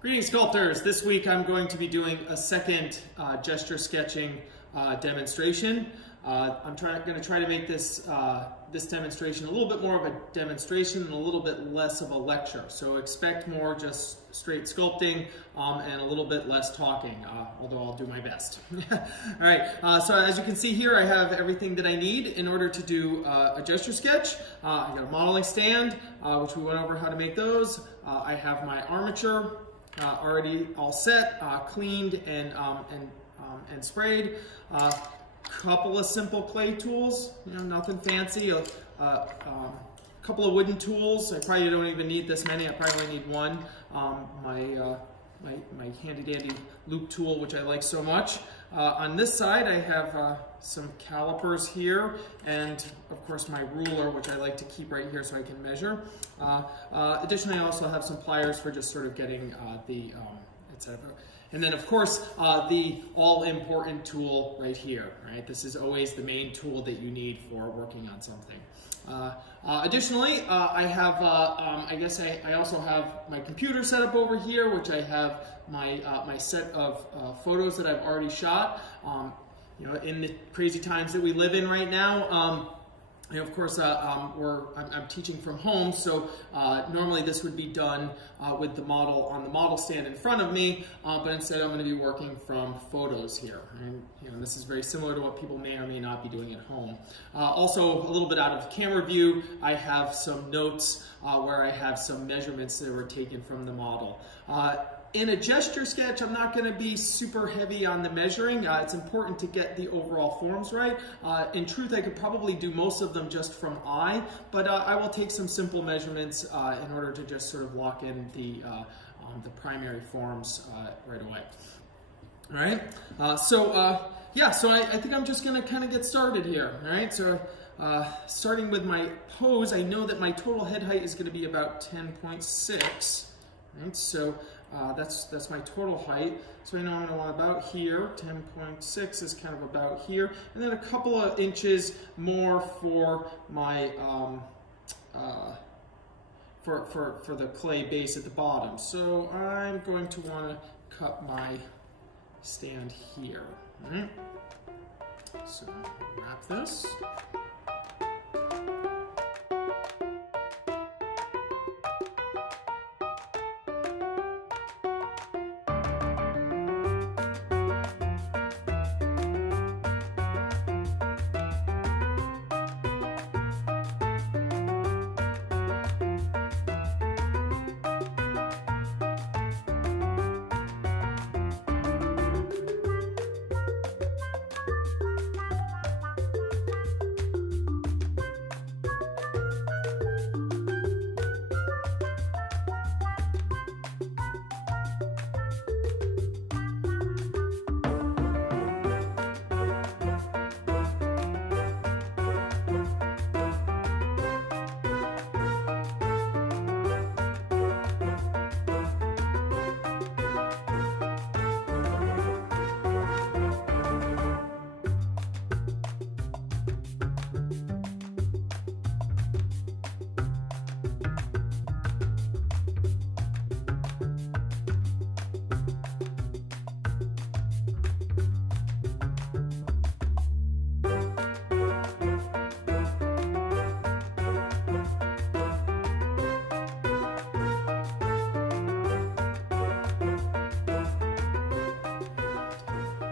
Greetings, sculptors. This week I'm going to be doing a second gesture sketching demonstration. I'm going to try to make this this demonstration a little bit more of a demonstration and a little bit less of a lecture. So expect more just straight sculpting and a little bit less talking, although I'll do my best. All right, so as you can see here, I have everything that I need in order to do a gesture sketch. I got a modeling stand, which we went over how to make those. I have my armature already all set, cleaned and sprayed. Couple of simple clay tools, nothing fancy. A couple of wooden tools. I probably don't even need this many. I probably only need one. My handy dandy loop tool, which I like so much. On this side, I have some calipers here, and of course my ruler, which I like to keep right here so I can measure. Additionally, I also have some pliers for just sort of getting the etc. And then, of course, the all-important tool right here, right? This is always the main tool that you need for working on something. Additionally, I have, I also have my computer set up over here, which I have my, my set of photos that I've already shot. In the crazy times that we live in right now, of course, I'm teaching from home, so normally this would be done with the model on the model stand in front of me, but instead I'm going to be working from photos here. And this is very similar to what people may or may not be doing at home. Also, a little bit out of camera view, I have some notes where I have some measurements that were taken from the model. In a gesture sketch, I'm not going to be super heavy on the measuring. It's important to get the overall forms right. In truth, I could probably do most of them just from eye, but I will take some simple measurements in order to just sort of lock in the primary forms right away. All right. So I think I'm just going to kind of get started here. All right. So starting with my pose, I know that my total head height is going to be about 10.6. Right. So that's my total height. So I know I'm going to want about here. 10.6 is kind of about here, and then a couple of inches more for my for the clay base at the bottom. So I'm going to want to cut my stand here. All right. So wrap this.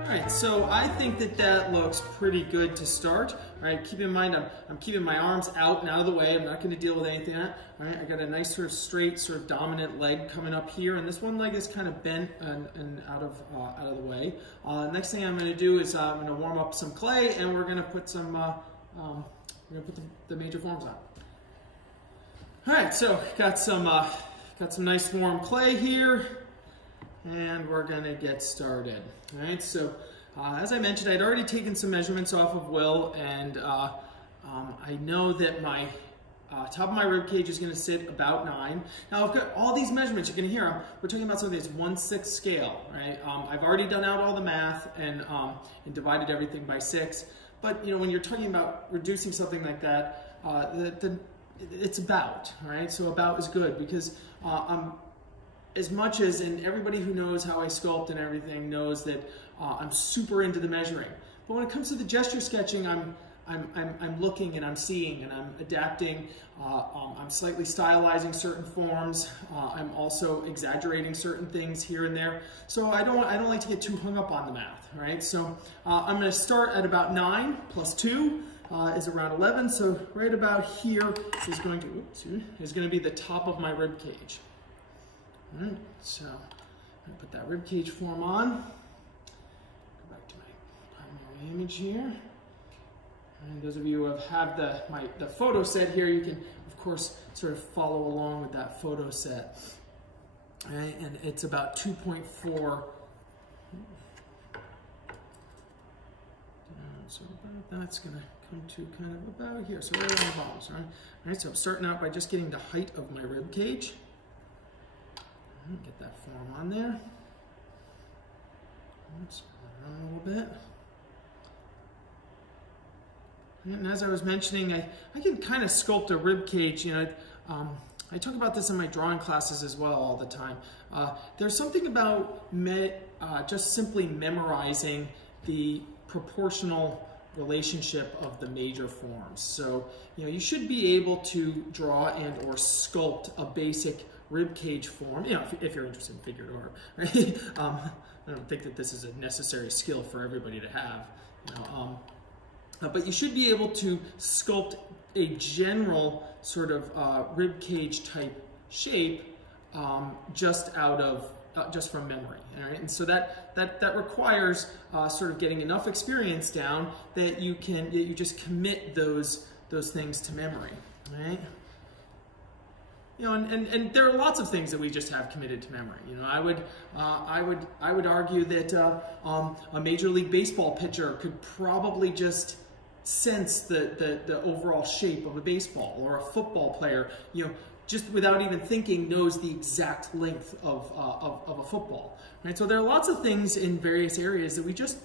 Alright, so I think that looks pretty good to start. Alright, keep in mind I'm keeping my arms out and out of the way. I'm not going to deal with anything like that. Alright, I got a nice sort of straight, sort of dominant leg coming up here, and this one leg is kind of bent and out of the way. Next thing I'm going to do is I'm going to warm up some clay, and we're going to put some the major forms on. Alright, so got some nice warm clay here, and we're going to get started. All right, so as I mentioned, I'd already taken some measurements off of Will, and I know that my top of my rib cage is going to sit about 9. Now, I've got all these measurements. You're going to hear them. We're talking about something that's 1/6 scale, right? I've already done out all the math and divided everything by 6. But when you're talking about reducing something like that, it's about, all right? So about is good because as much as, and everybody who knows how I sculpt and everything knows that I'm super into the measuring. But when it comes to the gesture sketching, I'm looking and I'm seeing and I'm adapting. I'm slightly stylizing certain forms. I'm also exaggerating certain things here and there. So I don't like to get too hung up on the math, right? So I'm going to start at about 9 plus 2 is around 11. So right about here is going to be the top of my rib cage. All right, so I'm going to put that rib cage form on. Go back to my primary image here. And those of you who have the photo set here, you can, of course, sort of follow along with that photo set. All right, and it's about 2.4. So that's going to come to kind of about here. So right on the bottom. Sorry. All right, so I'm starting out by just getting the height of my rib cage. Get that form on there. Spin it around a little bit. And as I was mentioning, I can kind of sculpt a rib cage. You know, I talk about this in my drawing classes as well all the time. There's something about just simply memorizing the proportional relationship of the major forms. So, you know, you should be able to draw and or sculpt a basic rib cage form, you know, if you're interested in figured order, right? I don't think that this is a necessary skill for everybody to have, you know, but you should be able to sculpt a general sort of rib cage type shape just from memory, all right? And so that requires sort of getting enough experience down that you just commit those things to memory, right? You know, and there are lots of things that we just have committed to memory. You know, I would argue that a Major League Baseball pitcher could probably just sense the overall shape of a baseball, or a football player, you know, just without even thinking knows the exact length of a football, right? So there are lots of things in various areas that we just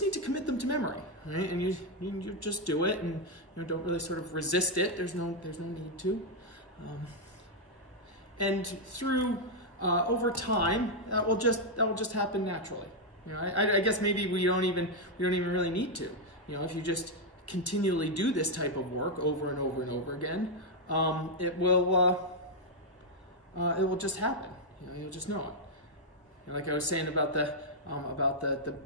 need to commit them to memory, right? And you just do it, and you know, don't really sort of resist it. There's no need to. And through over time, that will just happen naturally. You know, I guess maybe we don't even really need to. You know, if you just continually do this type of work over and over and over again, it will just happen. You know, you'll just know it. You know, like I was saying about the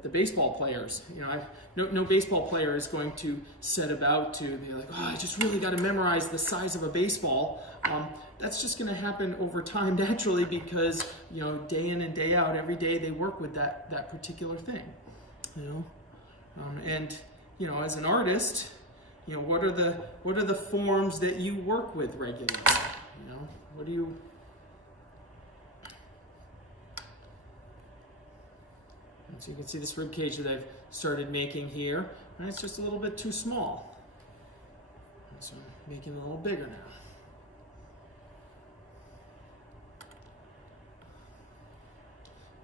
baseball players. You know, no baseball player is going to set about to be like, oh, I just really got to memorize the size of a baseball. That's just going to happen over time naturally, because, you know, day in and day out, every day they work with that particular thing. You know, and you know, as an artist, you know, what are the forms that you work with regularly? You know, what do you? So you can see this rib cage that I've started making here, and it's just a little bit too small. So I'm making it a little bigger now.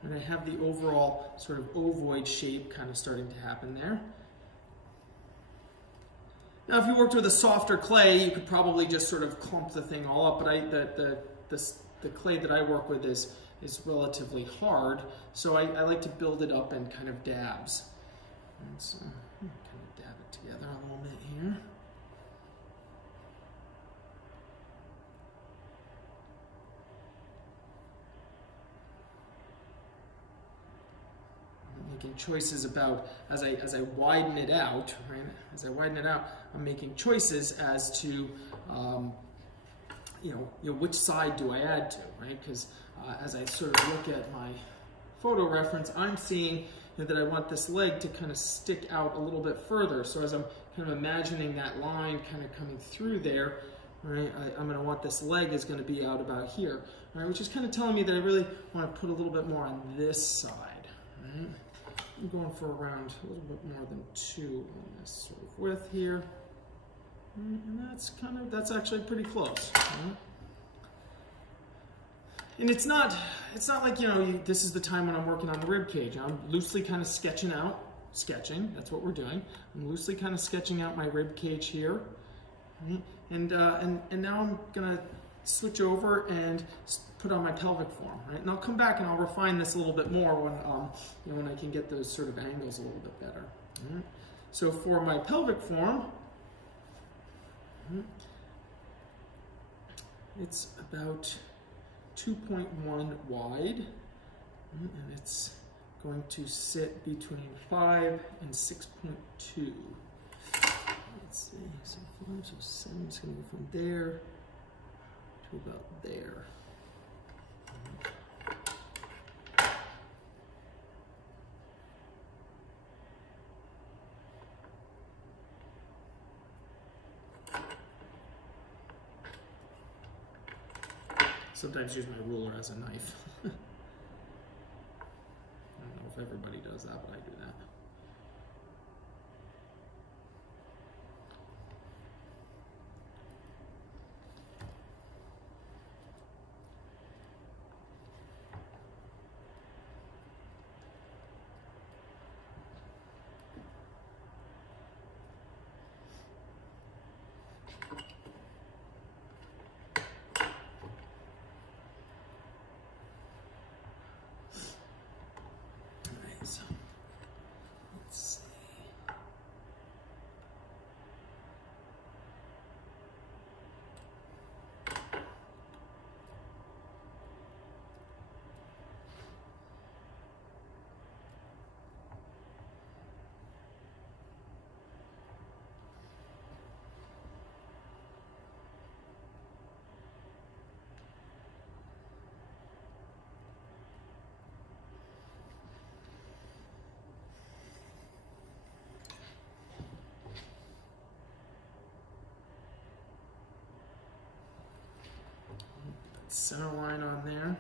And I have the overall sort of ovoid shape kind of starting to happen there. Now, if you worked with a softer clay, you could probably just sort of clump the thing all up, but the clay that I work with is relatively hard, so I like to build it up in kind of dabs. And so kind of dab it together a little bit here. Making choices about, as I widen it out, right? As I widen it out, I'm making choices as to, you know, which side do I add to, right? Because as I sort of look at my photo reference, I'm seeing, you know, that I want this leg to kind of stick out a little bit further. So as I'm kind of imagining that line kind of coming through there, right? I'm going to want this leg is going to be out about here, right? Which is kind of telling me that I really want to put a little bit more on this side, right? I'm going for around a little bit more than 2 on this sort of width here. And that's actually pretty close. Right? And it's not like, you know, this is the time when I'm working on the rib cage. I'm loosely kind of sketching, that's what we're doing. I'm loosely kind of sketching out my rib cage here. Right? And now I'm gonna switch over and put on my pelvic form, right? And I'll come back and I'll refine this a little bit more when, you know, when I can get those sort of angles a little bit better. Right? So for my pelvic form, it's about 2.1 wide, and it's going to sit between 5 and 6.2. Let's see, so 5, so 7 is going to go from there to about there. Sometimes use my ruler as a knife. I don't know if everybody does that, but I do that. So, let's see. Center line on there.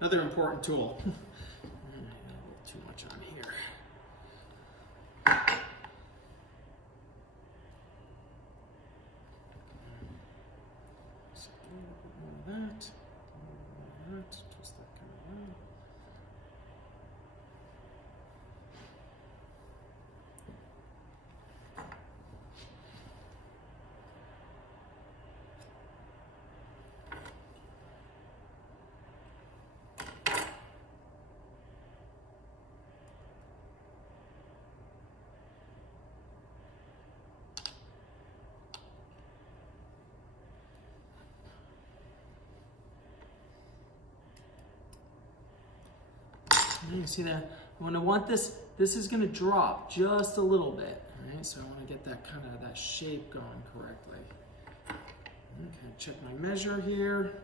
Another important tool. A little too much on here. So a little bit more of that. Twist that kind of around. You see that? When I want this is going to drop just a little bit. Right? So I want to get that kind of that shape going correctly. Okay, check my measure here.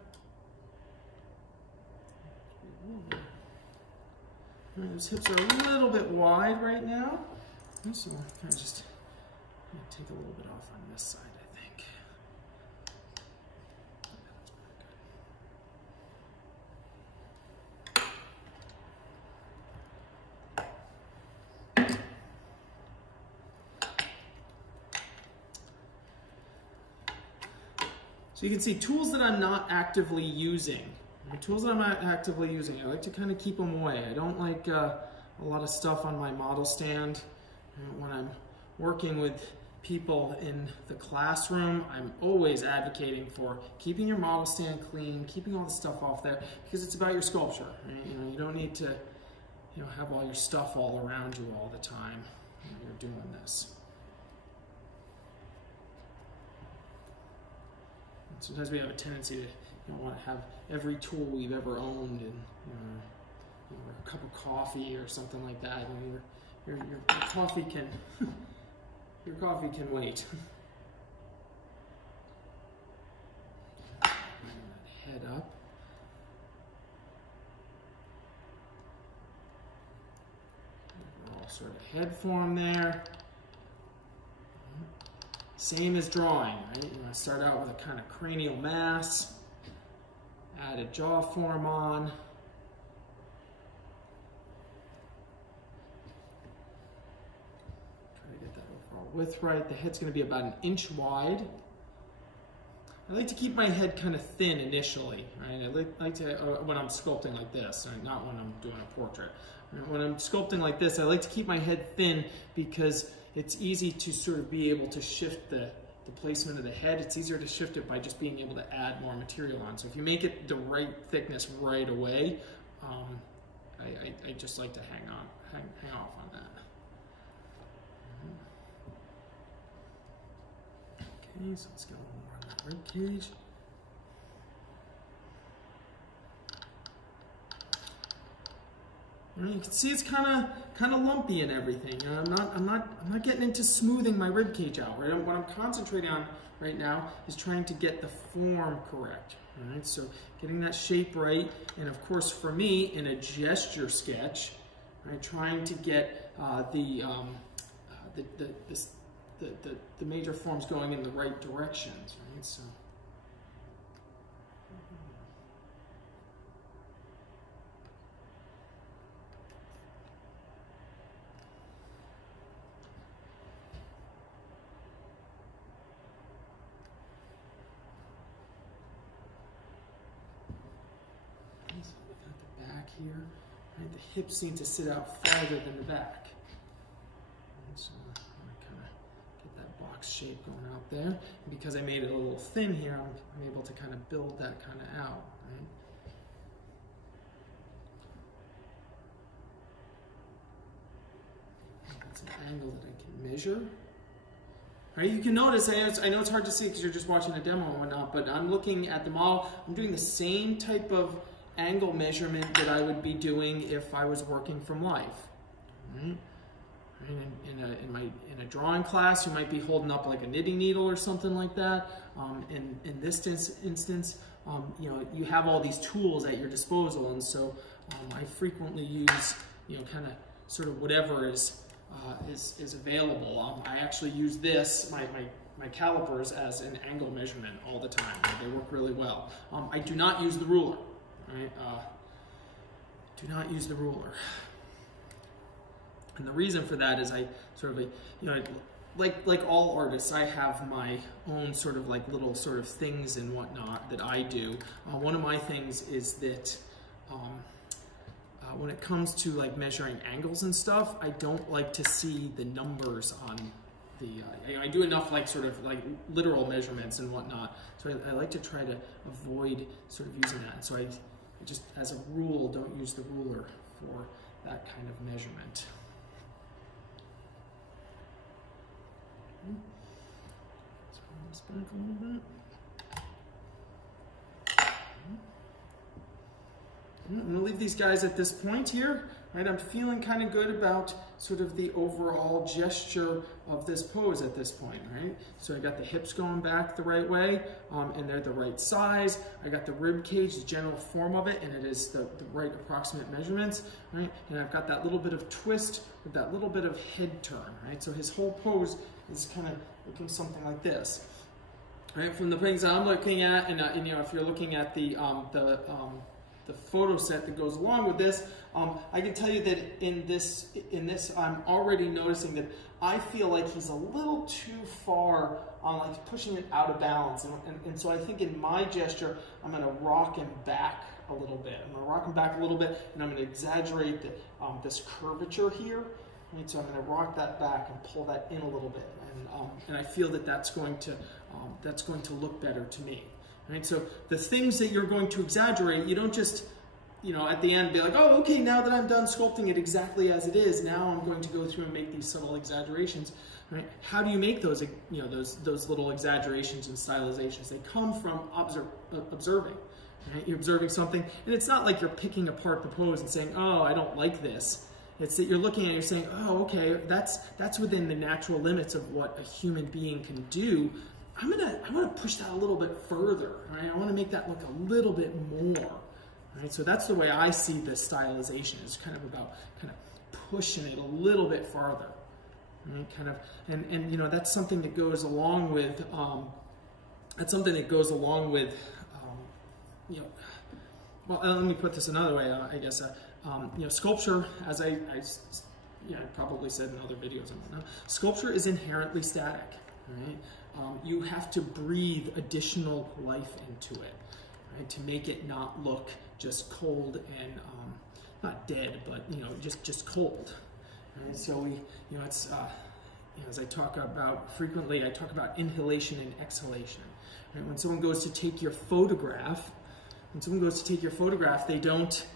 All right, those hips are a little bit wide right now. So I'm kind of just take a little bit off on this side, I think. So you can see tools that I'm not actively using. Tools that I'm not actively using, I like to kind of keep them away. I don't like a lot of stuff on my model stand. When I'm working with people in the classroom, I'm always advocating for keeping your model stand clean, keeping all the stuff off there, because it's about your sculpture. Right? You don't need to have all your stuff all around you all the time when you're doing this. Sometimes we have a tendency to want to have every tool we've ever owned and or a cup of coffee or something like that. Your coffee can your coffee can wait. Head up. Overall sort of head form there. Same as drawing, right? You want to start out with a kind of cranial mass. add a jaw form on. Try to get that overall width right. The head's going to be about 1 inch wide. I like to keep my head kind of thin initially, right? I like to, when I'm sculpting like this, right? Not when I'm doing a portrait. When I'm sculpting like this, I like to keep my head thin because it's easy to sort of be able to shift the placement of the head. It's easier to shift it by just being able to add more material on. So if you make it the right thickness right away, I just like to hang off on that. Okay, so let's get a little more on that rib cage. You can see it's kind of lumpy and everything. I'm not getting into smoothing my rib cage out. Right? What I'm concentrating on right now is trying to get the form correct. Right? So getting that shape right, and of course for me in a gesture sketch, right, trying to get the major forms going in the right directions. Right? So. Here, right? The hips need to sit out farther than the back. And so I kind of get that box shape going out there. And because I made it a little thin here, I'm able to kind of build that kind of out. Right? That's an angle that I can measure. Right, you can notice, I know it's hard to see because you're just watching a demo and whatnot, but I'm looking at the model. I'm doing the same type of angle measurement that I would be doing if I was working from life. Right? In a drawing class, you might be holding up like a knitting needle or something like that. In this instance, you know, you have all these tools at your disposal, and so I frequently use, you know, kind of sort of whatever is available. I actually use this, my calipers, as an angle measurement all the time. They work really well. I do not use the ruler. Right? Do not use the ruler. And the reason for that is I sort of, you know, like all artists, I have my own sort of like little sort of things and whatnot that I do. One of my things is that when it comes to like measuring angles and stuff, I don't like to see the numbers on the, I do enough like sort of like literal measurements and whatnot. So I like to try to avoid sort of using that. And so I just, as a rule, don't use the ruler for that kind of measurement. Let's roll this back a little bit. I'm going to leave these guys at this point here. Right, I'm feeling kind of good about sort of the overall gesture of this pose at this point, right? So I got the hips going back the right way, and they're the right size. I got the rib cage, the general form of it, and it is the right approximate measurements, right? And I've got that little bit of twist with that little bit of head turn, right? So his whole pose is kind of looking something like this, right? From the things I'm looking at, and you know, if you're looking at the photo set that goes along with this, I can tell you that in this I'm already noticing that I feel like he's a little too far on like pushing it out of balance, and so I think in my gesture I'm going to rock him back a little bit. I'm going to rock him back a little bit, and I'm going to exaggerate this curvature here. Right? So I'm going to rock that back and pull that in a little bit, and I feel that that's going to look better to me. Right? So the things that you're going to exaggerate, you don't just, you know, at the end be like, oh, okay, now that I'm done sculpting it exactly as it is, now I'm going to go through and make these subtle exaggerations. Right? How do you make those, you know, those little exaggerations and stylizations? They come from observing. Right? You're observing something, and it's not like you're picking apart the pose and saying, oh, I don't like this. It's that you're looking at it and you're saying, oh, okay, that's within the natural limits of what a human being can do. I'm gonna push that a little bit further, right? I want to make that look a little bit more, right? So that's the way I see this stylization. It's kind of about kind of pushing it a little bit farther, right? Kind of, and you know, that's something that goes along with you know, well, let me put this another way, I guess. You know, sculpture, as I probably said in other videos, I don't know, sculpture is inherently static, right? You have to breathe additional life into it, right, to make it not look just cold and not dead, but you know, just cold. Right? So we, you know, it's you know, as I talk about frequently, I talk about inhalation and exhalation. Right? When someone goes to take your photograph, they don't.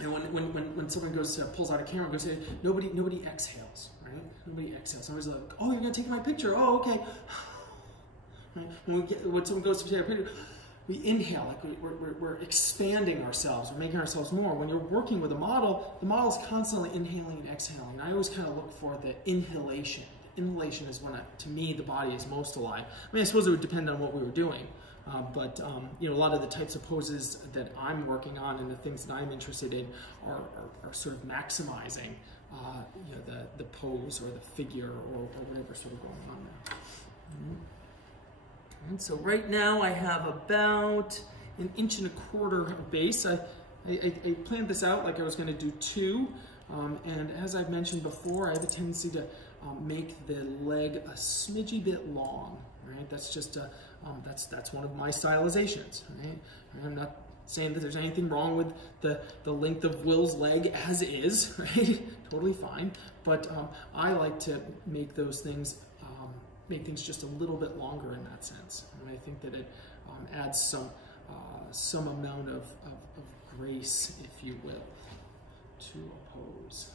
And when someone goes to pulls out a camera, goes, nobody exhales, right? Nobody exhales. Somebody's like, oh, you're gonna take my picture? Oh, okay. Right? When someone goes to take a picture, we inhale, like we're expanding ourselves, we're making ourselves more. When you're working with a model, the model's constantly inhaling and exhaling. I always kind of look for the inhalation. The inhalation is when, to me, the body is most alive. I mean, I suppose it would depend on what we were doing. But you know, a lot of the types of poses that I'm working on and the things that I'm interested in are sort of maximizing you know, the pose or the figure or whatever sort of going on there. And so right now I have about 1.25 inches of base. I planned this out like I was going to do 2, and as I've mentioned before, I have a tendency to make the leg a smidgy bit long. Right? That's just that's one of my stylizations. Right? I'm not saying that there's anything wrong with the length of Will's leg as is. Right? Totally fine. But I like to make those things. Make things just a little bit longer in that sense, and I think that it adds some amount of grace, if you will, to a pose.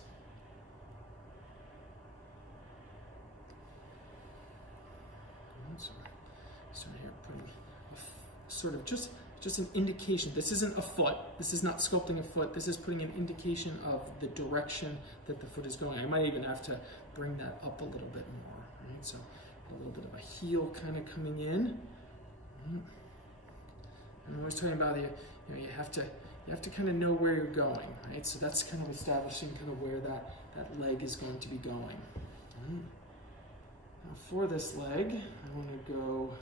So, starting here, putting sort of just an indication. This isn't a foot. This is not sculpting a foot. This is putting an indication of the direction that the foot is going. I might even have to bring that up a little bit more. Right? So. A little bit of a heel kind of coming in. And I'm always talking about you know, you have to kind of know where you're going, right? So that's kind of establishing kind of where that leg is going to be going. Now for this leg, I want to go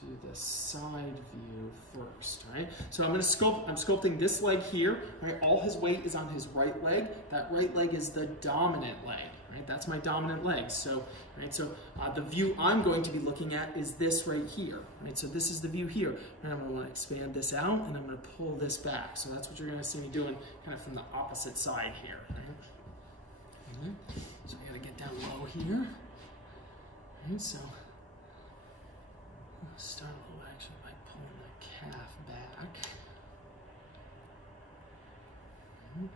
to the side view first, right? So I'm sculpting this leg here, right? All his weight is on his right leg. That right leg is the dominant leg, right? That's my dominant leg. So, right, so the view I'm going to be looking at is this right here, right? So this is the view here, and I'm going to want to expand this out, and I'm going to pull this back. So that's what you're going to see me doing kind of from the opposite side here, right? So I got to get down low here, right? So I'll start actually by pulling the calf back. I'm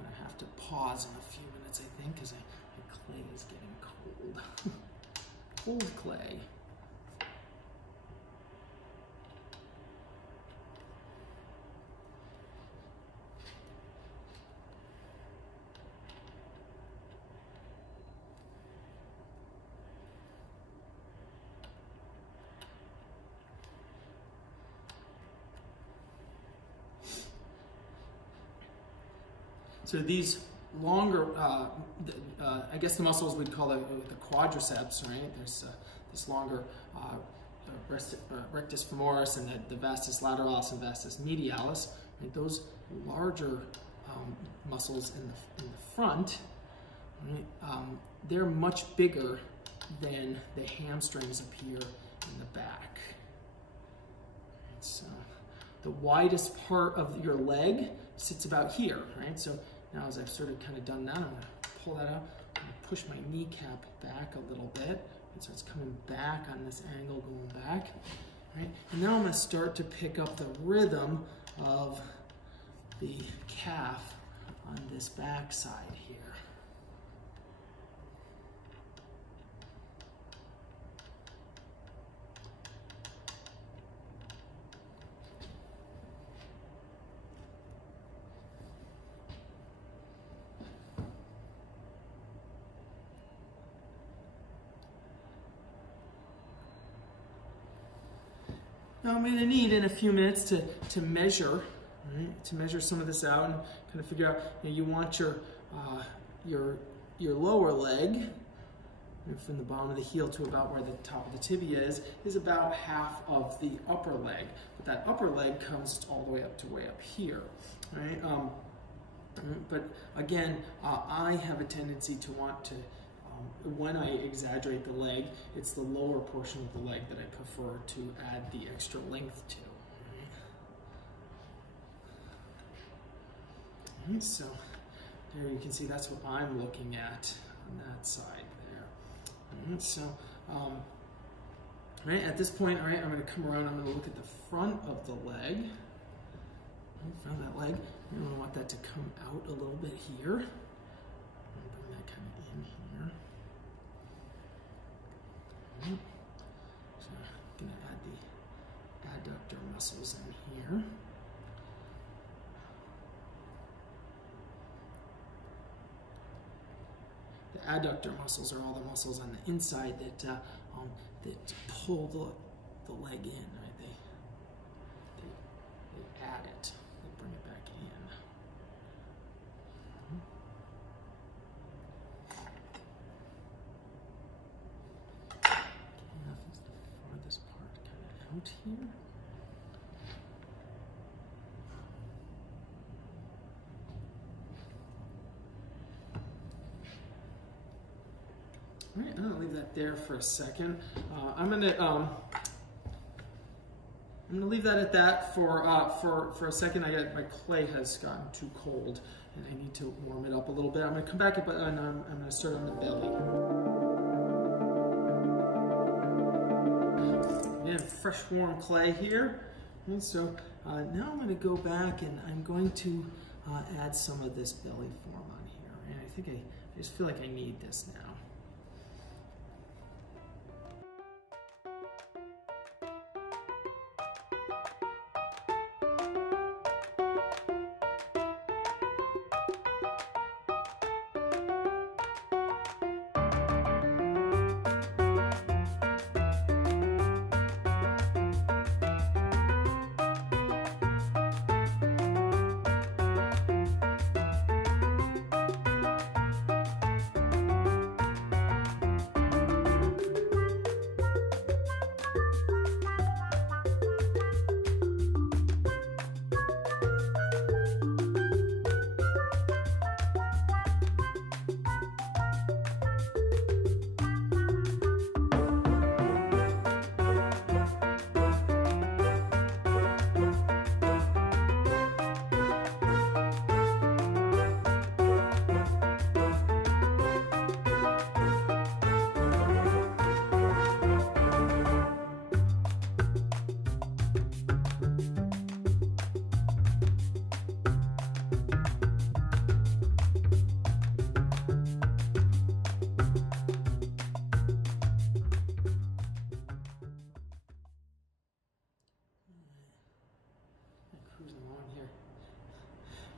going to have to pause in a few minutes, I think, because the clay is getting cold. Cold clay. So these longer, I guess the muscles we'd call the quadriceps, right? There's this longer rectus femoris and the vastus lateralis and vastus medialis. Right? Those larger muscles in the front, right? They're much bigger than the hamstrings up here in the back. Right? So the widest part of your leg sits about here, right? So now as I've sort of kind of done that, I'm going to pull that out, I'm going to push my kneecap back a little bit, and so it's coming back on this angle, going back, right? And now I'm going to start to pick up the rhythm of the calf on this back side here. Now I'm going to need in a few minutes to measure, right? To measure some of this out and kind of figure out, you know, you want your lower leg and from the bottom of the heel to about where the top of the tibia is about half of the upper leg. But that upper leg comes all the way up here, right? But again, I have a tendency to want to, when I exaggerate the leg, it's the lower portion of the leg that I prefer to add the extra length to. Right, so there you can see that's what I'm looking at on that side there. Right, so right, at this point, all right, I'm going to come around, I'm going to look at the front of the leg. Right, front of that leg, you're going to want that to come out a little bit here. Bring that kind of in here. Right. So I'm going to add the adductor muscles in here. The adductor muscles are all the muscles on the inside that pull the leg in, right? They add it, they bring it back in. Okay, that's the farthest part kind of out here. All right, I'm gonna leave that there for a second. I'm gonna leave that at that for a second. My clay has gotten too cold, and I need to warm it up a little bit. I'm gonna come back up, and I'm gonna start on the belly. Again, fresh, warm clay here. And so now I'm gonna go back, and I'm going to add some of this belly form on here. And I think I just feel like I need this now.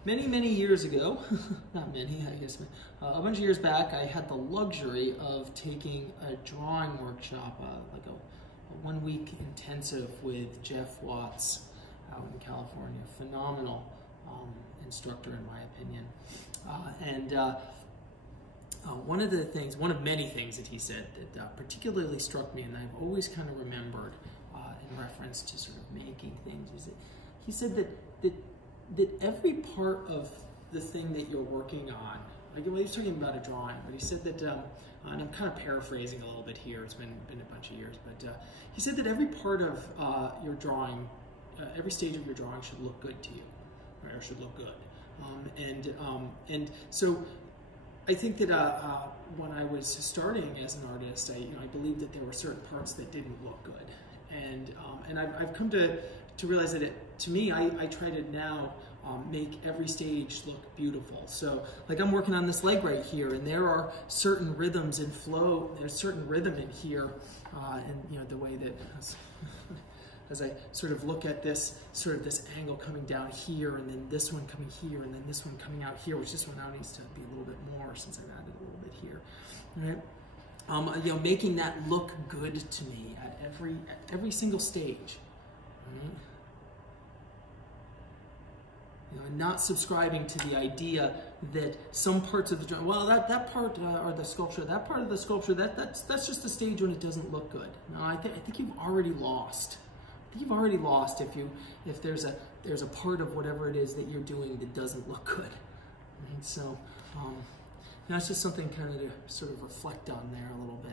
Many years ago, not many, I guess, a bunch of years back, I had the luxury of taking a drawing workshop, like a 1-week intensive with Jeff Watts out in California. Phenomenal instructor, in my opinion. One of many things that he said that particularly struck me, and I've always kind of remembered in reference to sort of making things, is that he said that every part of the thing that you're working on, like, well, he was talking about a drawing, but he said that, and I'm kind of paraphrasing a little bit here, it's been a bunch of years, but he said that every part of your drawing, every stage of your drawing should look good to you, or should look good. And so I think that when I was starting as an artist, I believed that there were certain parts that didn't look good, and I've come to realize that to me, I try to now make every stage look beautiful. So, like, I'm working on this leg right here, and there are certain rhythms and flow. There's certain rhythm in here, and the way that as I sort of look at this angle coming down here, and then this one coming here, and then this one coming out here, which this one now needs to be a little bit more since I've added a little bit here. Right? Making that look good to me at every single stage. Right? not subscribing to the idea that some parts of the drawing, well, that part or the sculpture, that part of the sculpture, that's just a stage when it doesn't look good. No, I think you've already lost. I think you've already lost if there's a part of whatever it is that you're doing that doesn't look good. Right? So that's just something kind of to sort of reflect on there a little bit.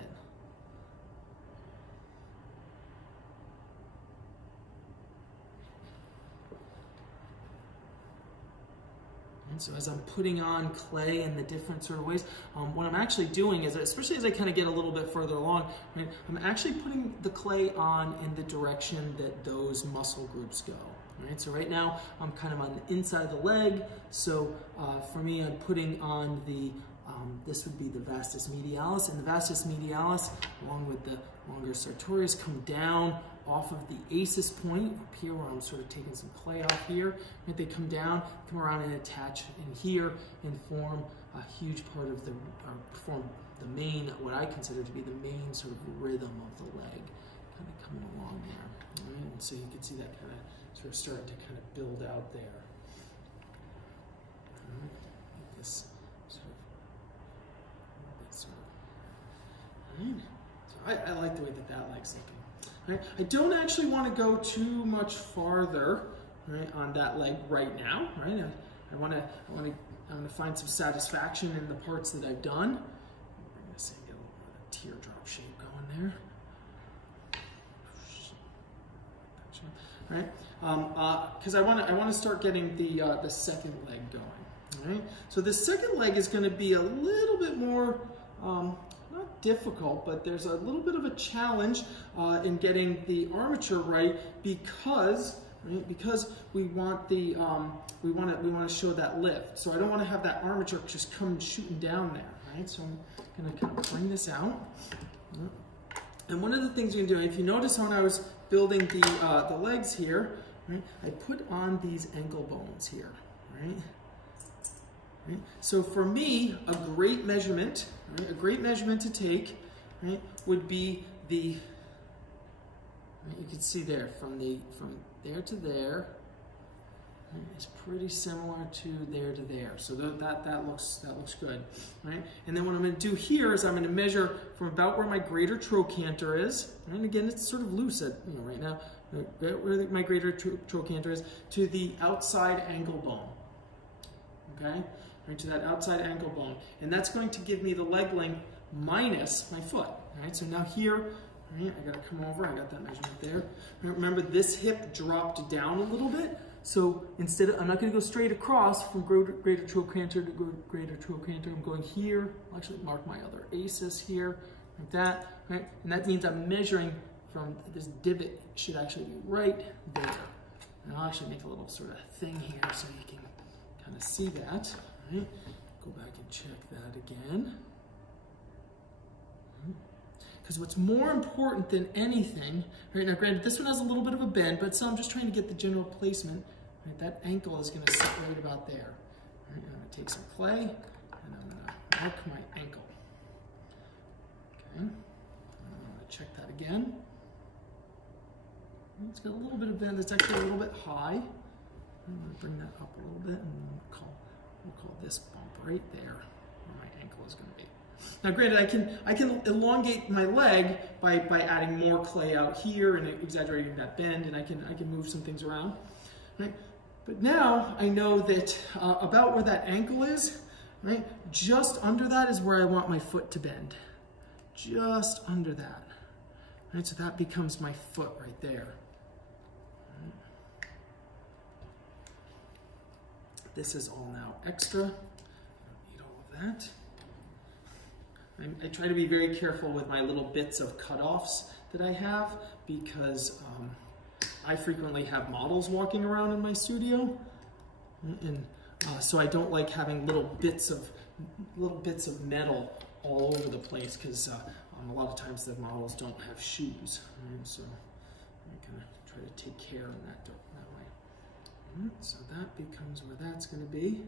And so as I'm putting on clay in the different sort of ways, what I'm actually doing is, especially as I kind of get a little bit further along, right, I'm actually putting the clay on in the direction that those muscle groups go. Right? So right now I'm kind of on the inside of the leg. So for me, I'm putting on the, this would be the vastus medialis, and the vastus medialis along with the longus sartorius come down off of the aces point up here where I'm sort of taking some clay off here. Right? They come down, come around and attach in here and form a huge part of the, form the main, what I consider to be the main sort of rhythm of the leg, kind of coming along there. Right? And so you can see that kind of sort of starting to kind of build out there. Right? Like this sort of, right? So I like the way that leg's looking. Right? I don't actually want to go too much farther, right, on that leg right now. Right? I want to find some satisfaction in the parts that I've done. Bring this in, get a little bit of a teardrop shape going there. Right? Because I want to start getting the second leg going. Right? So the second leg is going to be a little bit more. Not difficult, but there's a little bit of a challenge in getting the armature right because we want the we want to show that lift. So I don't want to have that armature just come shooting down there, right? So I'm going to kind of bring this out. And one of the things you can do, if you notice when I was building the legs here, right, I put on these ankle bones here, right? Right? So for me, a great measurement, right, a great measurement to take, right, would be the, right, you can see there from there to there, right, it's pretty similar to there. So that looks good, right? And then what I'm going to do here is I'm going to measure from about where my greater trochanter is, right? And again, it's sort of loose at, right now, where my greater trochanter is, to the outside ankle bone, okay? Right, to that outside ankle bone. And that's going to give me the leg length minus my foot. Right? So now here, right, I got to come over, I got that measurement there. Right, remember this hip dropped down a little bit. So instead of, I'm not going to go straight across from greater trochanter to greater trochanter. I'm going here. I'll actually mark my other aces here, like that. Right? And that means I'm measuring from this divot should actually be right there. And I'll actually make a little sort of thing here so you can kind of see that. Right. Go back and check that again. Because what's more important than anything, right now granted this one has a little bit of a bend, but so I'm just trying to get the general placement. Right, that ankle is going to sit right about there. Right, I'm going to take some clay and I'm going to mark my ankle. Okay, I'm going to check that again. It's got a little bit of bend, it's actually a little bit high. I'm going to bring that up a little bit and we'll call this bump right there where my ankle is going to be. Now granted, I can elongate my leg by adding more clay out here and exaggerating that bend, and I can move some things around. Right? But now I know that about where that ankle is, right? Just under that is where I want my foot to bend. Just under that. Right? So that becomes my foot right there. This is all now extra. I don't need all of that. I try to be very careful with my little bits of cutoffs that I have because I frequently have models walking around in my studio, and so I don't like having little bits of metal all over the place because a lot of times the models don't have shoes, right? So I kind of try to take care in that way. So that becomes where that's going to be.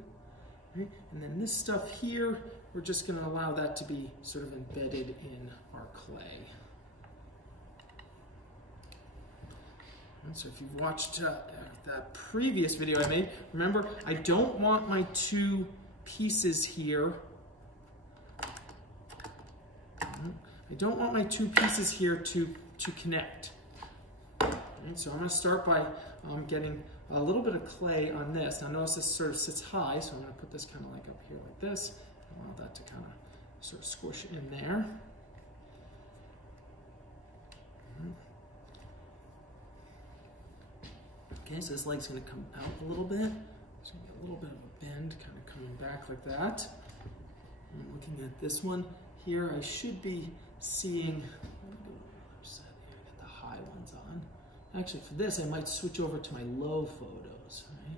Right? And then this stuff here, we're just going to allow that to be sort of embedded in our clay. And so if you've watched that previous video I made, remember, I don't want my two pieces here. I don't want my two pieces here to connect. Right, so I'm going to start by getting a little bit of clay on this. Now notice this sort of sits high, so I'm going to put this kind of like up here like this. I want that to kind of sort of squish in there. Okay, so this leg's going to come out a little bit. There's going to be a little bit of a bend kind of coming back like that. And looking at this one here, I should be seeing, get the high ones on. Actually, for this, I might switch over to my low photos, right?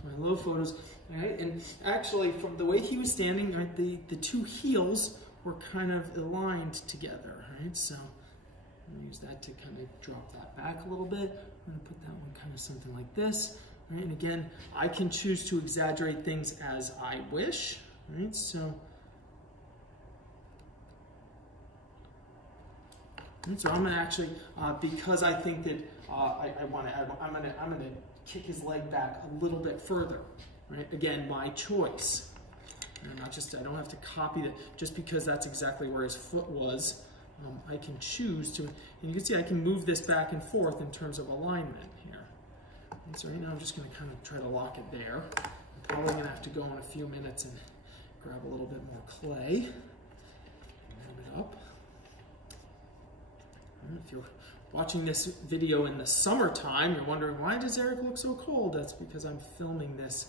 For my low photos, right? And actually, from the way he was standing, right, the two heels were kind of aligned together, right? So I'm going to use that to kind of drop that back a little bit. I'm going to put that one kind of something like this, right? And again, I can choose to exaggerate things as I wish, right? So I'm going to actually, because I think that I'm going to kick his leg back a little bit further, right? Again, my choice. And I don't have to copy that just because that's exactly where his foot was. I can choose to, and you can see I can move this back and forth in terms of alignment here. And so right now I'm just going to kind of try to lock it there. I'm probably going to have to go in a few minutes and grab a little bit more clay. Move it up. If you're watching this video in the summertime, you're wondering, why does Eric look so cold? That's because I'm filming this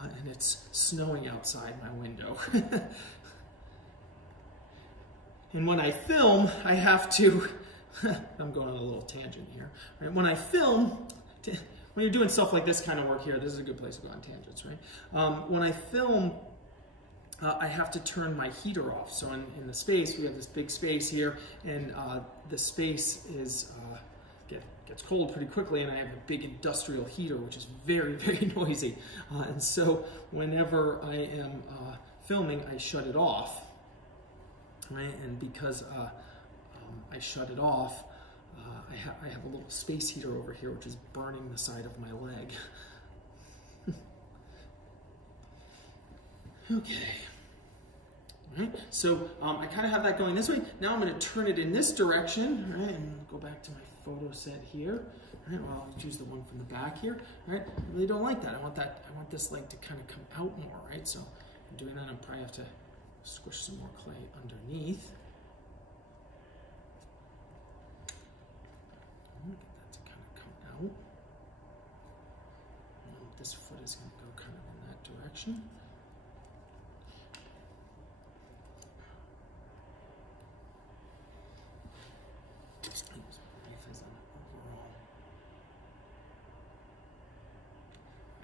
and it's snowing outside my window. And when I film, I have to, I'm going on a little tangent here. Right? When I film, when you're doing stuff like this kind of work here, this is a good place to go on tangents, right? When I film, I have to turn my heater off. So in the space, we have this big space here, and the space is gets cold pretty quickly, and I have a big industrial heater, which is very, very noisy. And so whenever I am filming, I shut it off, right? And because I shut it off, I have a little space heater over here, which is burning the side of my leg. Okay. Right, so I kind of have that going this way. Now I'm going to turn it in this direction, right, and go back to my photo set here. Right, well, I'll choose the one from the back here. Right, I really don't like that. I want this leg to kind of come out more, right? So in doing that, I'll probably have to squish some more clay underneath. Get that to kind of come out. And this foot is going to go kind of in that direction.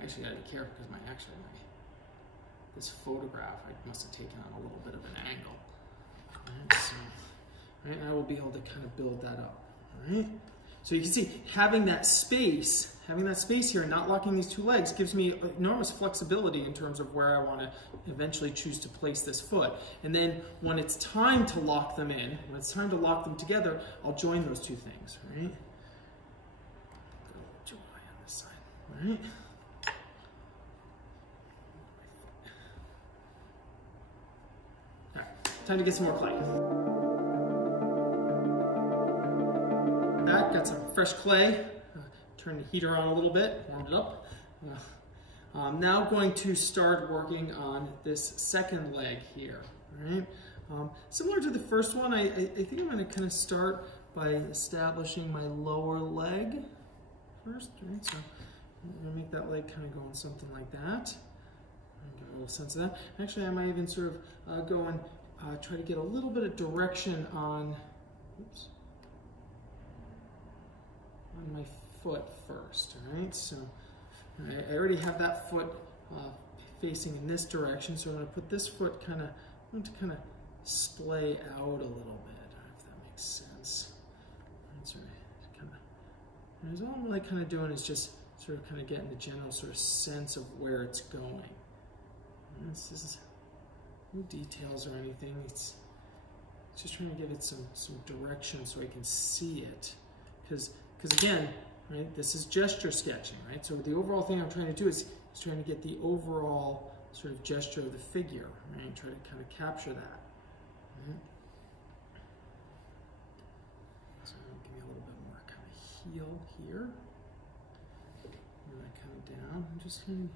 Actually, I got to be careful because this photograph I must have taken on a little bit of an angle. Right, so right, I will be able to kind of build that up. Right, so you can see having that space here and not locking these two legs gives me enormous flexibility in terms of where I want to eventually choose to place this foot. And then when it's time to lock them in, when it's time to lock them together, I'll join those two things. Right, go a little too high on this side. Right. Time to get some more clay. Back, got some fresh clay. Turn the heater on a little bit, warmed it up. Now going to start working on this second leg here. Right? Similar to the first one, I think I'm going to kind of start by establishing my lower leg first. Right? So I'm going to make that leg kind of go in something like that. Get a little sense of that. Actually, I might even sort of go and try to get a little bit of direction on, on my foot first, all right? So I already have that foot facing in this direction, so I'm going to put this foot kind of splay out a little bit, if that makes sense. That's right. And all I'm really kind of doing is just sort of kind of getting the general sort of sense of where it's going. This is no details or anything. It's just trying to give it some direction so I can see it. Because again, right? This is gesture sketching, right? So the overall thing I'm trying to do is trying to get the overall sort of gesture of the figure, right? Try to kind of capture that. Right? So give me a little bit more kind of heel here. And that kind of down. I'm just going to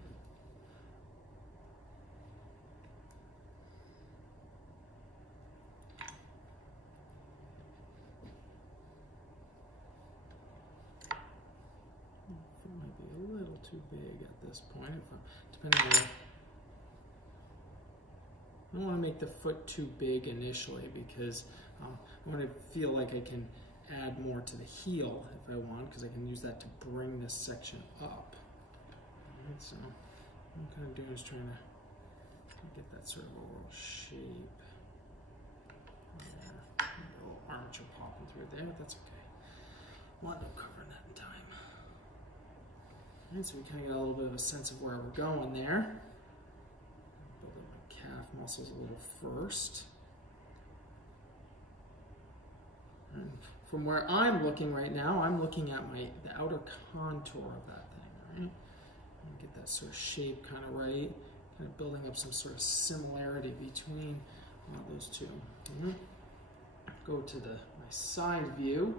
might be a little too big at this point, depending on. I don't want to make the foot too big initially because I want to feel like I can add more to the heel if I want, because I can use that to bring this section up. All right, so what I'm kind of doing is trying to get that sort of overall shape. A little armature popping through there, but that's okay. We'll end up covering that in time. All right, so we kind of get a little bit of a sense of where we're going there. Building my calf muscles a little first. And from where I'm looking right now, I'm looking at the outer contour of that thing, right? And get that sort of shape kind of right, kind of building up some sort of similarity between those two. Go to my side view.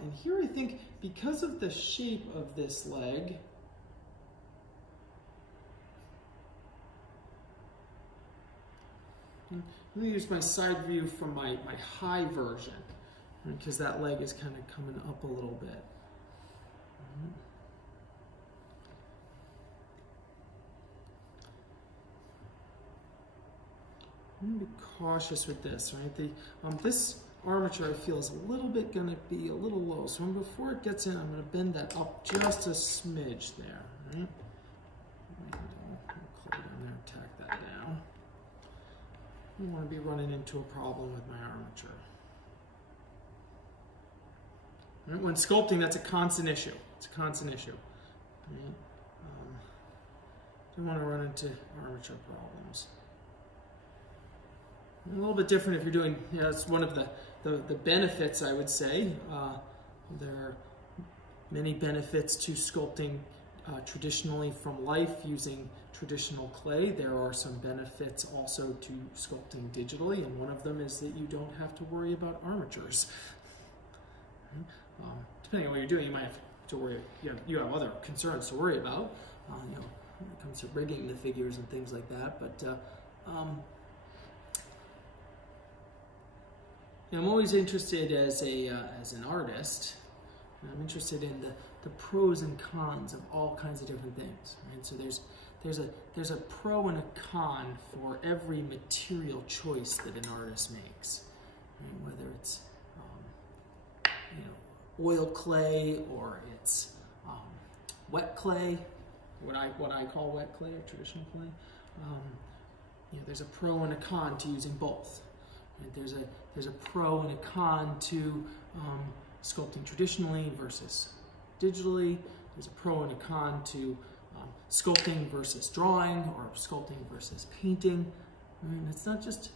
And here I think, because of the shape of this leg, I'm going to use my side view from my high version, because that leg is kind of coming up a little bit. I'm going to be cautious with this, right? This armature, I feel, is a little bit going to be a little low. So before it gets in, I'm going to bend that up just a smidge there, right? I'll clip it in there, tack that down. I don't want to be running into a problem with my armature. Right? When sculpting, that's a constant issue. It's a constant issue. Right? Don't want to run into armature problems. A little bit different if you're doing, it's one of the benefits, I would say. There are many benefits to sculpting traditionally from life using traditional clay. There are some benefits also to sculpting digitally, and one of them is that you don't have to worry about armatures. Depending on what you're doing, you might have to worry, you have other concerns to worry about, when it comes to rigging the figures and things like that, but I'm always interested as an artist. I'm interested in the pros and cons of all kinds of different things. Right? So there's a pro and a con for every material choice that an artist makes. Right? Whether it's oil clay or it's wet clay, what I call wet clay or traditional clay. There's a pro and a con to using both. Right? There's a pro and a con to sculpting traditionally versus digitally. There's a pro and a con to sculpting versus drawing, or sculpting versus painting. Right? It's not just,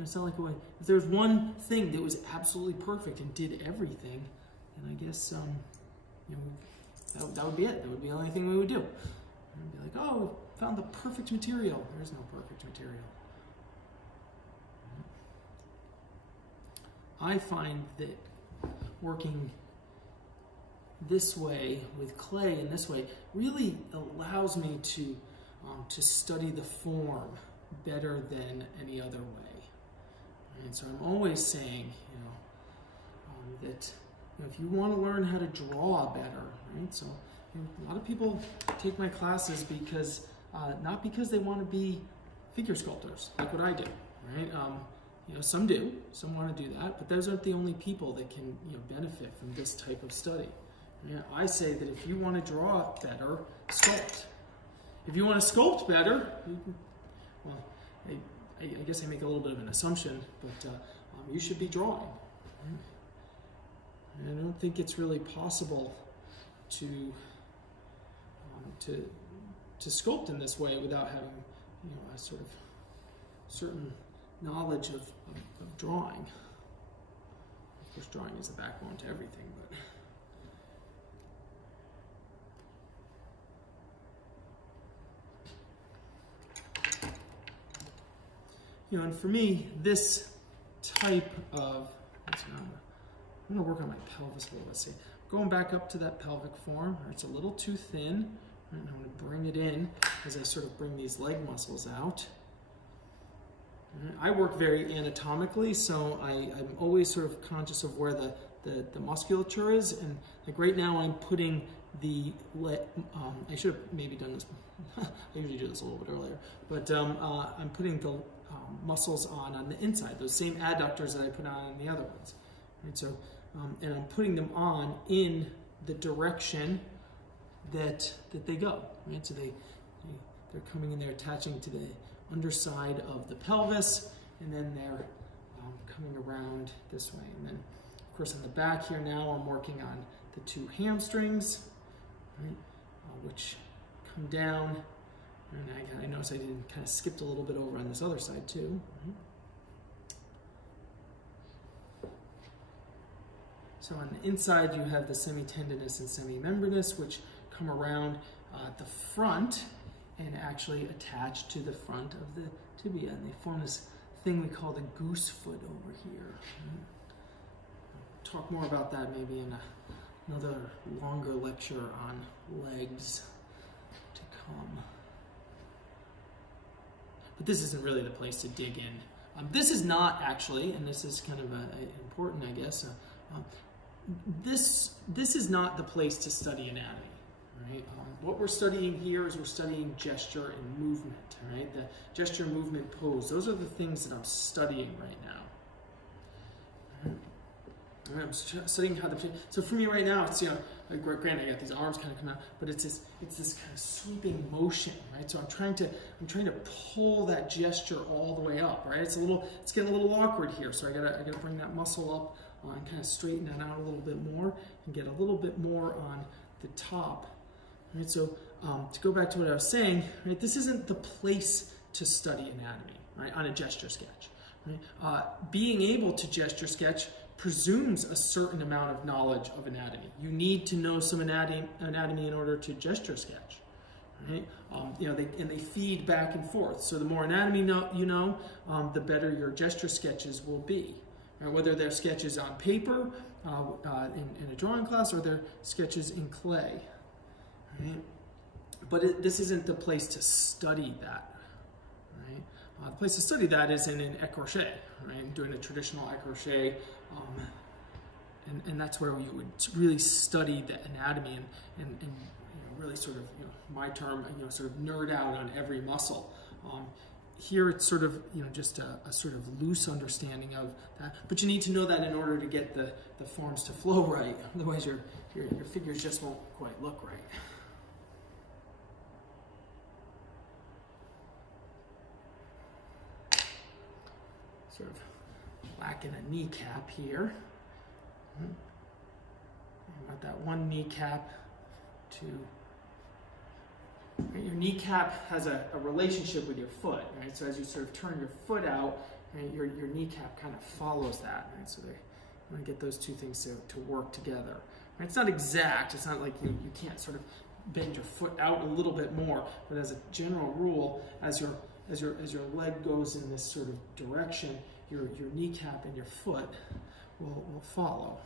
it's not like if there's one thing that was absolutely perfect and did everything, then I guess that would be it. That would be the only thing we would do. And be like, oh, we found the perfect material. There's no perfect material. I find that working this way with clay in this way really allows me to study the form better than any other way. And so I'm always saying, that if you want to learn how to draw better, right? So a lot of people take my classes because not because they want to be figure sculptors like what I do, right? Some do, some want to do that, but those aren't the only people that can benefit from this type of study. I say that if you want to draw better, sculpt. If you want to sculpt better, I guess I make a little bit of an assumption, but you should be drawing. And I don't think it's really possible to sculpt in this way without having a sort of certain knowledge of drawing. Of course, drawing is the backbone to everything, but You know, and for me, this type of, I'm gonna work on my pelvis a little. Let's see. Going back up to that pelvic form, it's a little too thin. Right, I'm gonna bring it in as I sort of bring these leg muscles out. I work very anatomically, so I'm always sort of conscious of where the musculature is, and like right now I'm putting the, I should have maybe done this, I usually do this a little bit earlier, but I'm putting the muscles on the inside, those same adductors that I put on the other ones. Right, so, and I'm putting them on in the direction that they go, right? So they're coming in there, attaching to the underside of the pelvis, and then they're coming around this way. And then, of course, on the back here now, I'm working on the two hamstrings, right, which come down. And I noticed I kind of skipped a little bit over on this other side too. Right. So on the inside, you have the semitendinous and semimembranous, which come around at the front and actually attach to the front of the tibia, and they form this thing we call the goose foot over here. Talk more about that maybe in another longer lecture on legs to come. But this isn't really the place to dig in. This is not actually, and this is kind of important, I guess. This is not the place to study anatomy. Right? What we're studying here is we're studying gesture and movement, right? The gesture, movement, pose. Those are the things that I'm studying right now. All right, I'm studying how so for me right now, it's, you know, like, granted I got these arms kind of come out, but it's this kind of sweeping motion, right? So I'm trying to pull that gesture all the way up, right? It's getting a little awkward here, so I gotta bring that muscle up and kind of straighten that out a little bit more and get a little bit more on the top. Right, so to go back to what I was saying, right, this isn't the place to study anatomy, right, on a gesture sketch. Right? Being able to gesture sketch presumes a certain amount of knowledge of anatomy. You need to know some anatomy in order to gesture sketch. Right? You know, they feed back and forth. So the more anatomy you know, the better your gesture sketches will be. Right? Whether they're sketches on paper, in a drawing class, or they're sketches in clay. Right? But this isn't the place to study that. Right? The place to study that is in an écorché, right? Doing a traditional écorché, and that's where you would really study the anatomy and you know, really sort of, you know, my term, you know, sort of nerd out on every muscle. Here it's sort of, you know, just a sort of loose understanding of that, but you need to know that in order to get the forms to flow right. Otherwise your figures just won't quite look right. Sort of lacking a kneecap here. Got that one kneecap to, your kneecap has a relationship with your foot, right? So as you sort of turn your foot out, right, your kneecap kind of follows that, right? So they want to get those two things to work together. Right? It's not exact. It's not like you can't sort of bend your foot out a little bit more, but as a general rule, as your leg goes in this sort of direction, your kneecap and your foot will follow.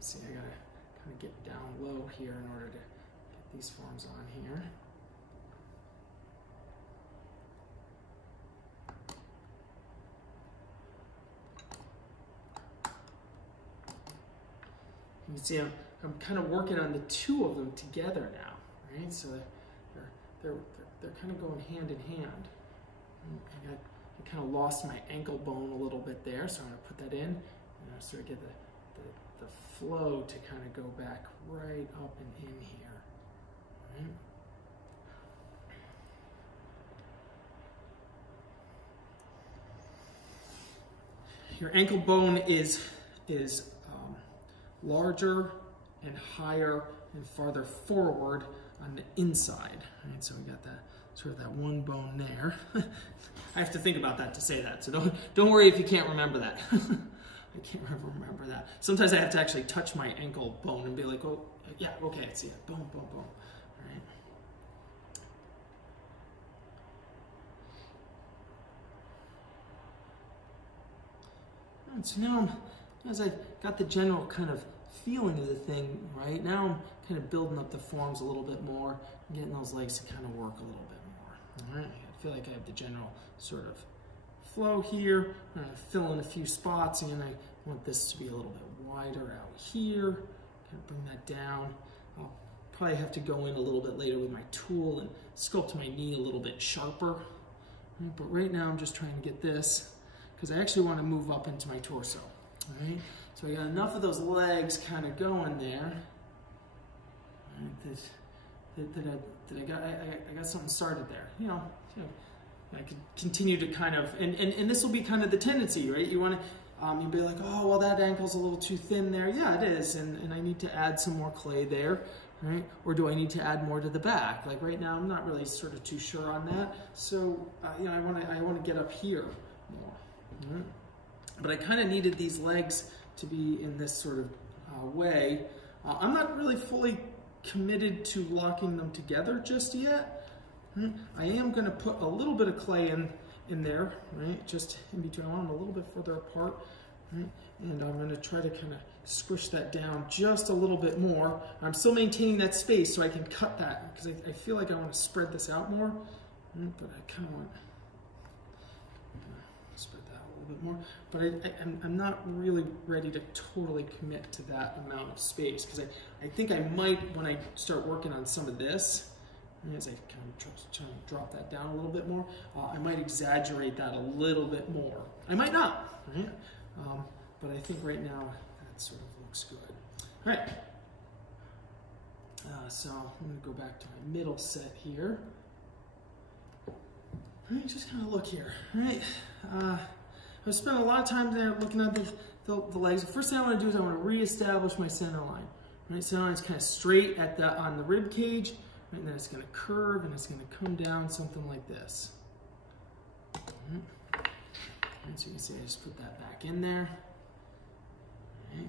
See, I gotta kind of get down low here in order to get these forms on here. You can see I'm kind of working on the two of them together now, right? So they're kind of going hand in hand. I kind of lost my ankle bone a little bit there, so I'm going to put that in, and I sort of get the flow to kind of go back right up and in here. Right? Your ankle bone is larger and higher and farther forward on the inside. Right? So we got that sort of that one bone there. I have to think about that to say that, so don't worry if you can't remember that. I can't remember that. Sometimes I have to actually touch my ankle bone and be like, oh, yeah, okay, I see it. Boom, boom, boom. All right. And so now, as I've got the general kind of feeling of the thing, right, now I'm kind of building up the forms a little bit more, and getting those legs to kind of work a little bit more. All right, I feel like I have the general sort of flow here. I'm going to fill in a few spots, and I want this to be a little bit wider out here. Kind of bring that down. I'll probably have to go in a little bit later with my tool and sculpt my knee a little bit sharper. Right, but right now I'm just trying to get this, because I actually want to move up into my torso. All right, so I got enough of those legs kind of going there. Right, I got something started there. You know, I could continue to kind of, and this will be kind of the tendency, right? You want to, you'll be like, oh, well, that ankle's a little too thin there. Yeah, it is, and I need to add some more clay there, right? Or do I need to add more to the back? Like right now, I'm not really sort of too sure on that. So, you know, I want to get up here more. Right? But I kind of needed these legs to be in this sort of way. I'm not really fully committed to locking them together just yet. I am going to put a little bit of clay in there, right? Just in between. I want them a little bit further apart, right? And I'm going to try to kind of squish that down just a little bit more. I'm still maintaining that space so I can cut that, because I feel like I want to spread this out more, right? But I kind of want to spread that a little bit more. But I'm not really ready to totally commit to that amount of space, because I think I might, when I start working on some of this, as I kind of try to drop that down a little bit more, I might exaggerate that a little bit more. I might not, right? But I think right now that sort of looks good. All right, so I'm going to go back to my middle set here. All right, just kind of look here. All right, I've spent a lot of time there looking at the legs. The first thing I want to do is I want to reestablish my center line. Right, center line's kind of straight at on the rib cage. Right, and then it's going to curve and it's going to come down something like this. Right. And so you can see I just put that back in there. Right.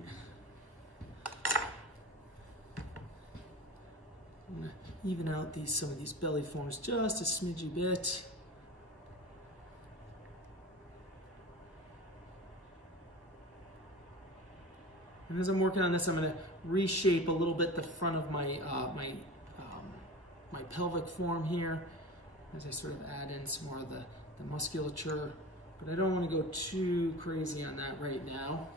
I'm going to even out some of these belly forms just a smidgy bit. And as I'm working on this, I'm going to reshape a little bit the front of my my pelvic form here, as I sort of add in some more of the musculature. But I don't want to go too crazy on that right now,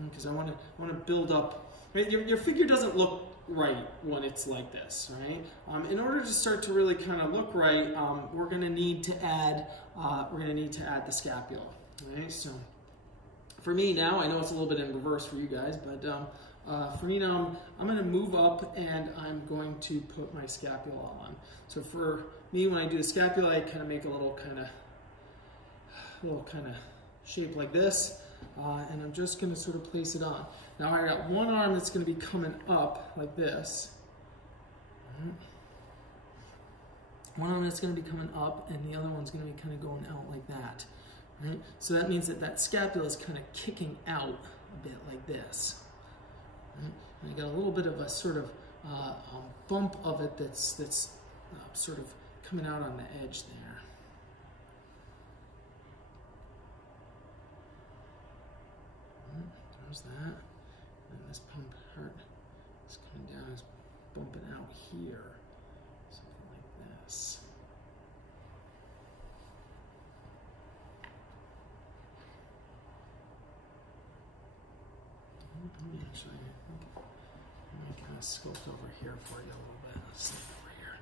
because I want to build up. Right? Your figure doesn't look right when it's like this, right? In order to start to really kind of look right, we're going to need to add the scapula, right? So for me now, I know it's a little bit in reverse for you guys, but for me now, I'm going to move up and I'm going to put my scapula on. So for me, when I do the scapula, I kind of make a little kind of shape like this, and I'm just going to sort of place it on. Now I got one arm that's going to be coming up like this. One arm that's going to be coming up, and the other one's going to be kind of going out like that. Right? So that means that scapula is kind of kicking out a bit like this. Right? And I got a little bit of a sort of bump of it that's sort of coming out on the edge there. There's that. And this pump part is coming down, is bumping out here. Something like this. Let me actually, let me kind of sculpt over here for you a little bit. Let's see over here.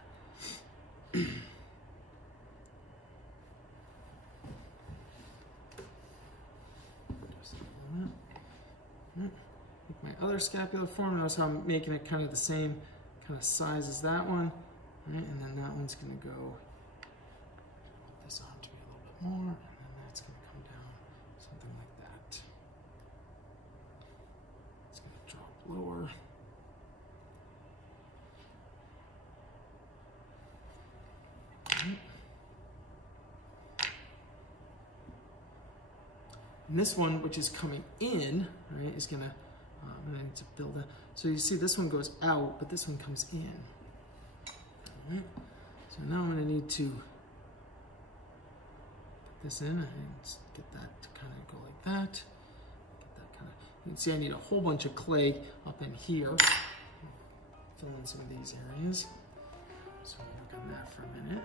Just a little bit. Make my other scapular form. Notice how I'm making it kind of the same kind of size as that one. Right? And then that one's going to go, put this on to be a little bit more, and then that's going to come down something like that. It's going to drop lower. And this one, which is coming in, right, is gonna, I need to build it. So you see this one goes out, but this one comes in. All right. So now I'm gonna need to put this in and get that to kind of go like that. Get that kind of, you can see I need a whole bunch of clay up in here. Fill in some of these areas. So we'll work on that for a minute.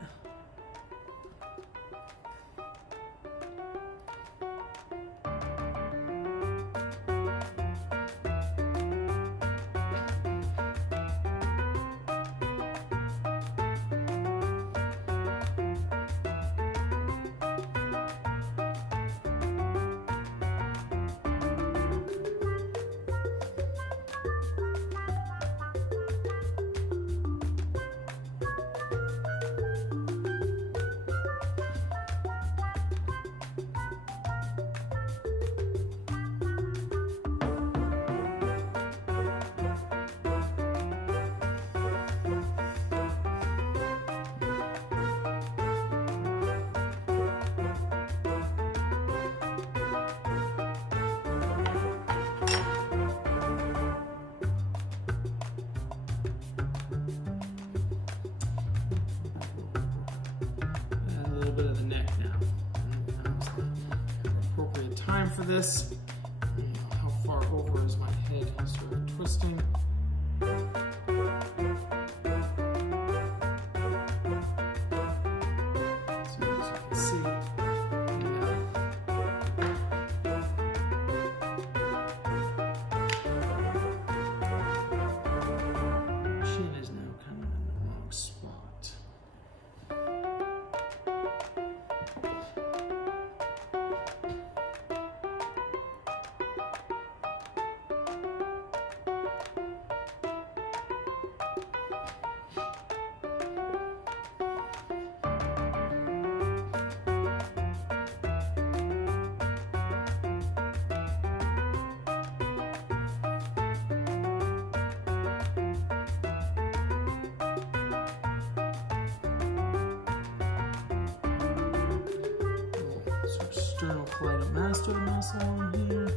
For this, how far over is my head sort of twisting? So as you can see, chin is now kind of in the wrong spot. Sternal master muscle on here.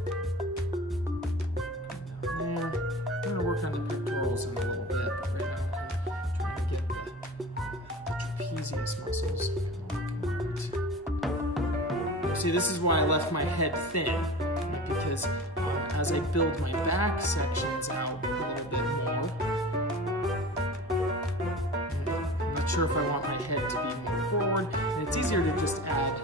Come down there. I'm going to work on the pectorals in a little bit, but right now I'm trying to get the trapezius muscles working on it. See, this is why I left my head thin, right? Because as I build my back sections out a little bit more, I'm not sure if I want my head to be more forward, and it's easier to just add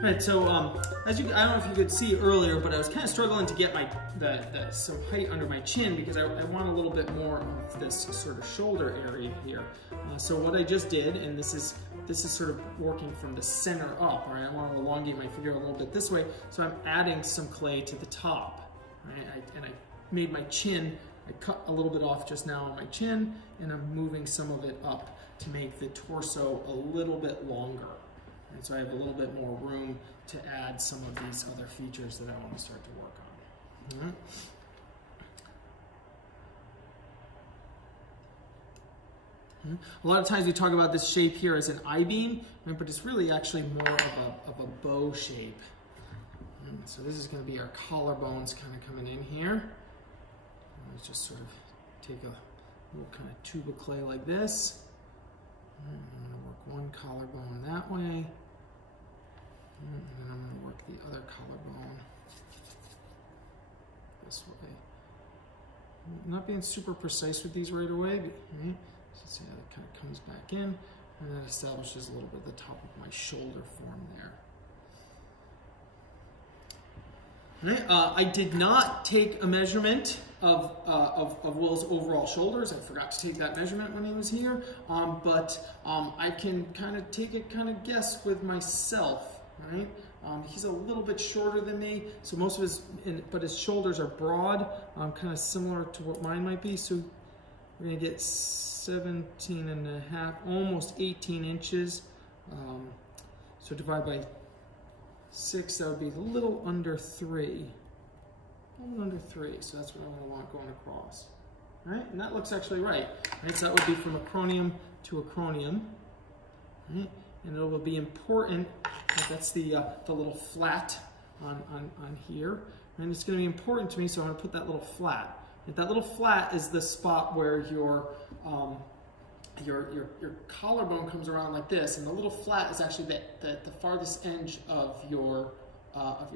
Right, so as you, I don't know if you could see earlier, but I was kind of struggling to get my some height under my chin because I want a little bit more of this sort of shoulder area here. So what I just did, and this is sort of working from the center up. All right, I want to elongate my figure a little bit this way, so I'm adding some clay to the top. Right, and I made my chin. I cut a little bit off just now on my chin, and I'm moving some of it up to make the torso a little bit longer. And so I have a little bit more room to add some of these other features that I want to start to work on. All right. A lot of times we talk about this shape here as an I-beam, right? But it's really actually more of a bow shape. So this is going to be our collarbones kind of coming in here. Let's just sort of take a little kind of tube of clay like this. I'm going to work one collarbone that way. And then I'm going to work the other collarbone this way. I'm not being super precise with these right away, right? So see how that kind of comes back in, and that establishes a little bit of the top of my shoulder form there. Right. I did not take a measurement of Will's overall shoulders. I forgot to take that measurement when he was here, but I can kind of take a kind of guess with myself, right? He's a little bit shorter than me, so most of his, but his shoulders are broad, kind of similar to what mine might be. So we're gonna get 17 and a half, almost 18 inches. So divide by 6, that would be a little under 3. A little under 3, so that's what I'm going to want going across. All right, and that looks actually right. So that would be from acronium to acronium. Right? And it will be important, that's the little flat on here. And it's going to be important to me, so I'm going to put that little flat. And that little flat is the spot where your collarbone comes around like this, and the little flat is actually the farthest edge of your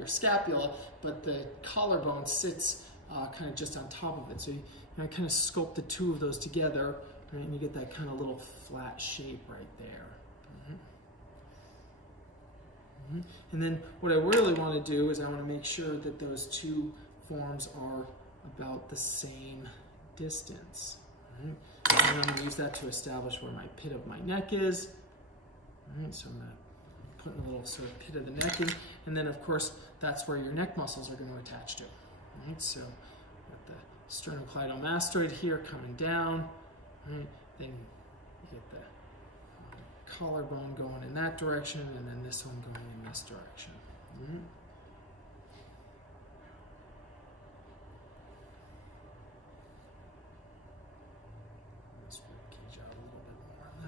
scapula, but the collarbone sits kind of just on top of it. So you kind of sculpt the two of those together, right, and you get that kind of little flat shape right there. And then what I really want to do is I want to make sure that those two forms are about the same distance. Right? And I'm going to use that to establish where my pit of my neck is. All right, so I'm going to put a little sort of pit of the neck in, and then of course that's where your neck muscles are going to attach to. All right, so got the sternocleidomastoid here coming down. Right, then you get the collarbone going in that direction, and then this one going in this direction. All right.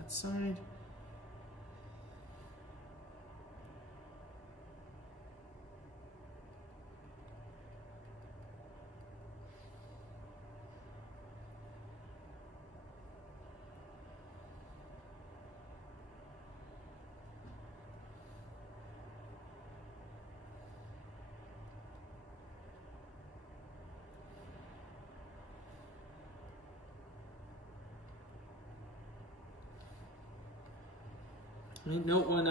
Side. Note when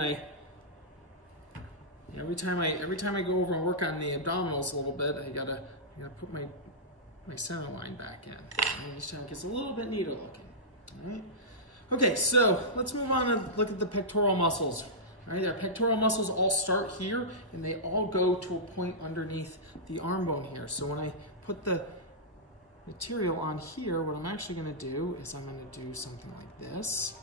every time I go over and work on the abdominals a little bit, I gotta put my center line back in. And each time it gets a little bit neater looking. All right. Okay, so let's move on and look at the pectoral muscles. All right, our pectoral muscles all start here, and they all go to a point underneath the arm bone here. So when I put the material on here, what I'm actually going to do is I'm going to do something like this.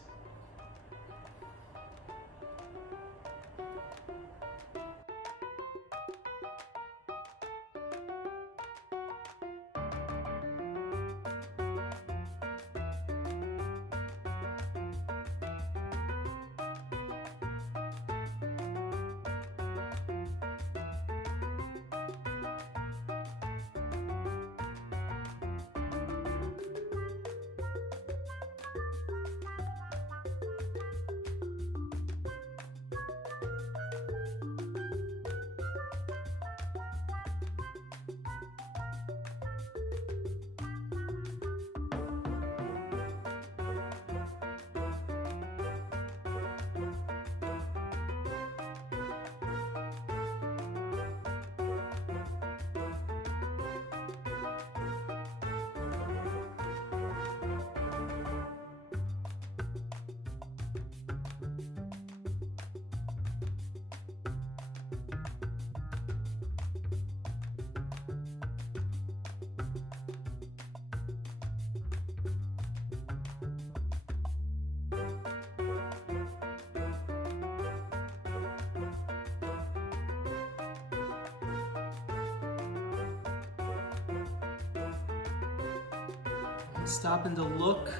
Stopping to look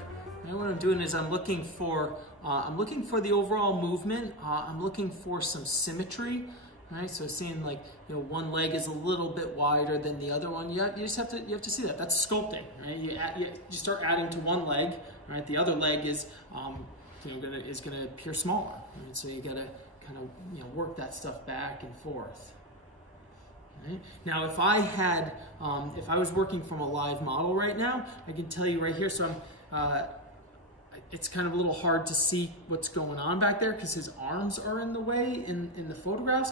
And what I'm doing is I'm looking for the overall movement. I'm looking for some symmetry. Right, so seeing like, you know, one leg is a little bit wider than the other one. You just have to see that. That's sculpting, right? You start adding to one leg, right? The other leg is gonna appear smaller. Right? So you gotta kind of, you know, work that stuff back and forth. Right? Now, if I was working from a live model right now, I can tell you right here. So it's kind of a little hard to see what's going on back there because his arms are in the way in the photographs.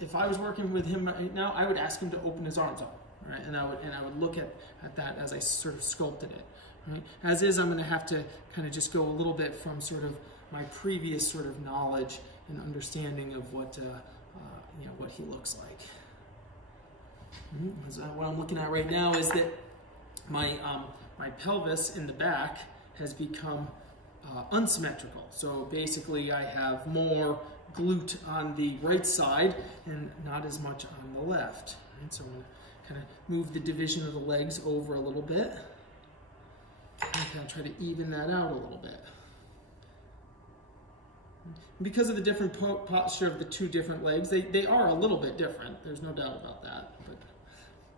If I was working with him right now, I would ask him to open his arms up, right? And I would look at that as I sort of sculpted it. Right? As is, I'm going to have to kind of just go a little bit from sort of my previous sort of knowledge and understanding of what what he looks like. So what I'm looking at right now is that my pelvis in the back has become unsymmetrical. So basically I have more glute on the right side and not as much on the left. Right? So I'm going to kind of move the division of the legs over a little bit and kind of try to even that out a little bit. Because of the different posture of the two different legs, they are a little bit different. There's no doubt about that.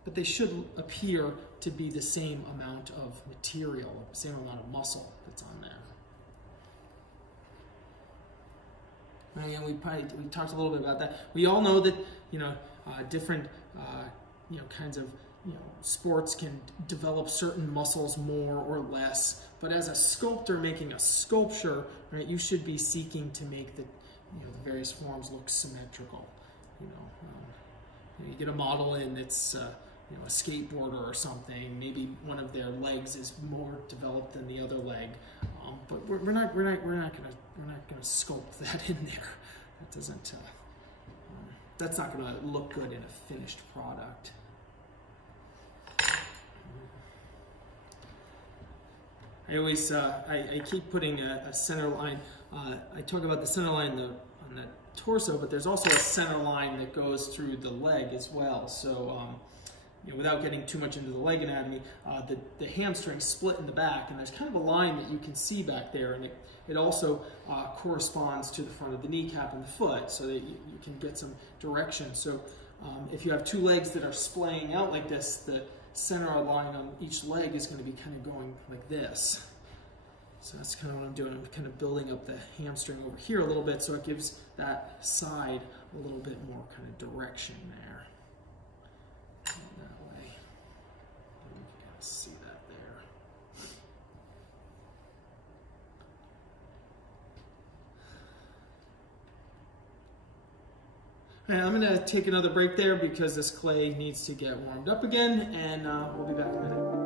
But they should appear to be the same amount of material, the same amount of muscle that's on there. And we talked a little bit about that. We all know that, you know, different kinds of, you know, sports can develop certain muscles more or less. But as a sculptor making a sculpture, right, you should be seeking to make the various forms look symmetrical. You get a model in that's a skateboarder or something. Maybe one of their legs is more developed than the other leg, but we're not gonna sculpt that in there. That doesn't. That's not gonna look good in a finished product. I always I keep putting a center line. I talk about the center line on the torso, but there's also a center line that goes through the leg as well. So without getting too much into the leg anatomy, the hamstring split in the back, and there's kind of a line that you can see back there, and it also corresponds to the front of the kneecap and the foot, so that you can get some direction. So if you have two legs that are splaying out like this, the center line on each leg is going to be kind of going like this. So that's kind of what I'm doing. I'm kind of building up the hamstring over here a little bit, so it gives that side a little bit more kind of direction there. That way. You can kind of see that there. Okay, I'm going to take another break there because this clay needs to get warmed up again, and we'll be back in a minute.